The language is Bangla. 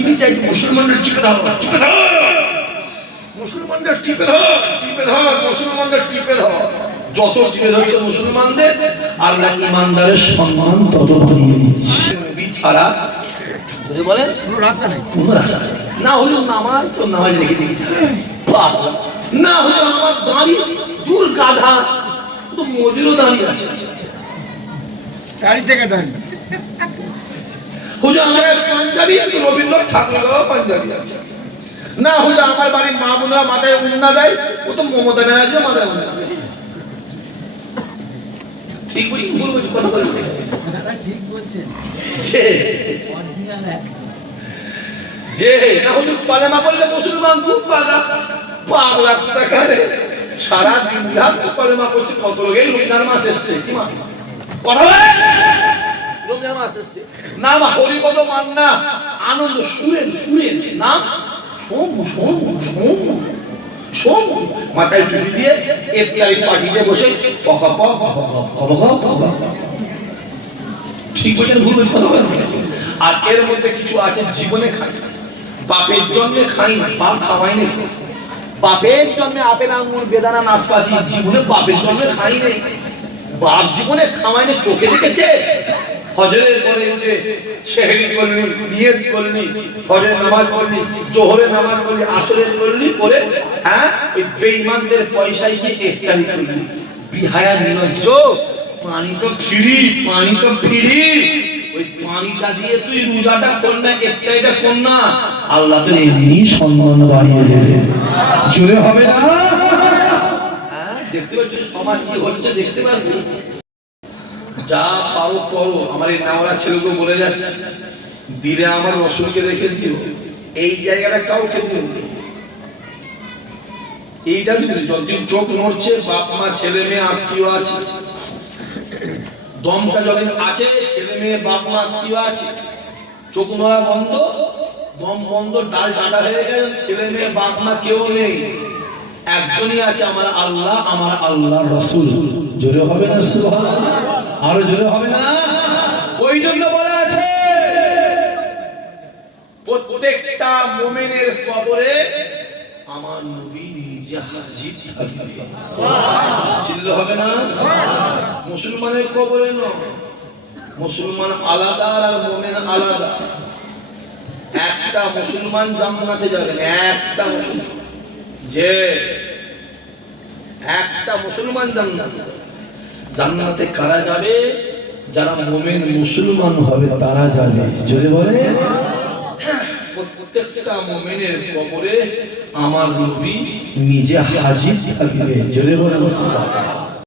তিনি চাইছে মুসলমানদের টিপে ধর টিপে ধর। মুসলমানদের টিপে ধর টিপে ধর, মুসলমানদের টিপে ধর। যত টিপে ধরছে মুসলমানদের, আল্লাহ ইমানদারের সম্মান তত বাড়িয়ে দিচ্ছে। ছাড়া বলেন, কোনো রাস্তা নেই। কোনো রাস্তা না হলে নামাজ তো নামাজ রেখে দিয়েছে। না হলে আমার দাঁড়িয়ে দূর গাধা তো মোদিরও দাঁড়িয়ে আছে। গাড়ি থেকে দাঁড়িয়ে। হুজুর আমার এক পাঞ্জাবি একটু রবীন্দ্রনাথ ঠাকুর পাঞ্জাবি। আছে না হুজুর আমার বাড়ির মা বোনরা মাথায় উন্না দেয় ও তো মমতা ব্যানার্জি মাথায় উন্না দেয়। ঠিক বলছি কথা বলছি ঠিক বলছেন যে। অরিজিনাল এক যে না হুজুর পালেমা করলে মুসলমান খুব পাগলা। পাগলা কোথাকারে? সারা দিন রাত তো কলেমা করছে কত রমজান মাস এসছে। কি মাস কথা বলে? নাম হরিপদ মান্না। আনন্দ নাম? সোম সোম সোম। সোম। মাথায় চুরি দিয়ে বসে ঠিক বলছেন, ভুল বলেন আর এর মধ্যে কিছু আছে জীবনে খাই। বাপের জন্য খাই বাপ খাওয়াই না বাপের জন্য আপেল, আঙুর, বেদানা, নাশপাতি, জীবনে বাপের জন্য খাই নেই। বাপ জীবনে খাওয়াই চোখে দেখেছে? হজরের পরে উঠে শেহরি করলি, নিয়ত করলি হজরের নামাজ পড়লি, জোহরের নামাজ পড়লি, আসরের করলি পরে হ্যাঁ ওই বেঈমানদের পয়সায় গিয়ে ইফতারি করলি। বিহায়া নিরজ্জ পানি তো ফ্রি, পানি তো ফ্রি। ওই পানিটা দিয়ে তুই রোজাটা কর না, ইফতারিটা কর না। আল্লাহ তো এমনি সম্মান বাড়িয়ে দেবে। জোরে হবে না? হ্যাঁ দেখতে পাচ্ছি সমাজ কি হচ্ছে, দেখতে পাচ্ছি যা পারো করো, আমার এই নাওরা ছেলেগুলো বলে যাচ্ছে। দিলে আমার রসুলকে রেখে দিও, এই জায়গাটা কাউকে দিও এইটা যদি যদি চোখ নড়ছে, বাপ মা, ছেলে মেয়ে, আত্মীয় আছে। দমটা যখন আছে, ছেলে মেয়ে, বাপ মা, আত্মীয় আছে। চোখ নড়া বন্ধ, দম বন্ধ, ডাল ডাটা হয়ে গেছে ছেলে মেয়ে, বাপ মা কেউ নেই। একজনই আছে আমার আল্লাহ আমার আল্লাহ রসুল। জোরে হবে না, সুবহানাল্লাহ? আরও জোরে হবে না? ওই জন্য বলা আছে, প্রত্যেকটা মোমেনের কবরে আমার নবী নিজে হাজির থাকবে। হবে না? মুসলমানের কবরে নয়। মুসলমান আলাদা আর মোমেন আলাদা। একটা মুসলমান জান্নাতে যাবেন একটা মুসলমান। যে একটা মুসলমান জান্নাতে জান্নাতে কারা যাবে? যারা মোমেন মুসলমান হবে, তারা যাবে। জোরে বলে। প্রত্যেকটা মোমেনের কবরে আমার নবী নিজে হাজির থাকবে। জোরে বলে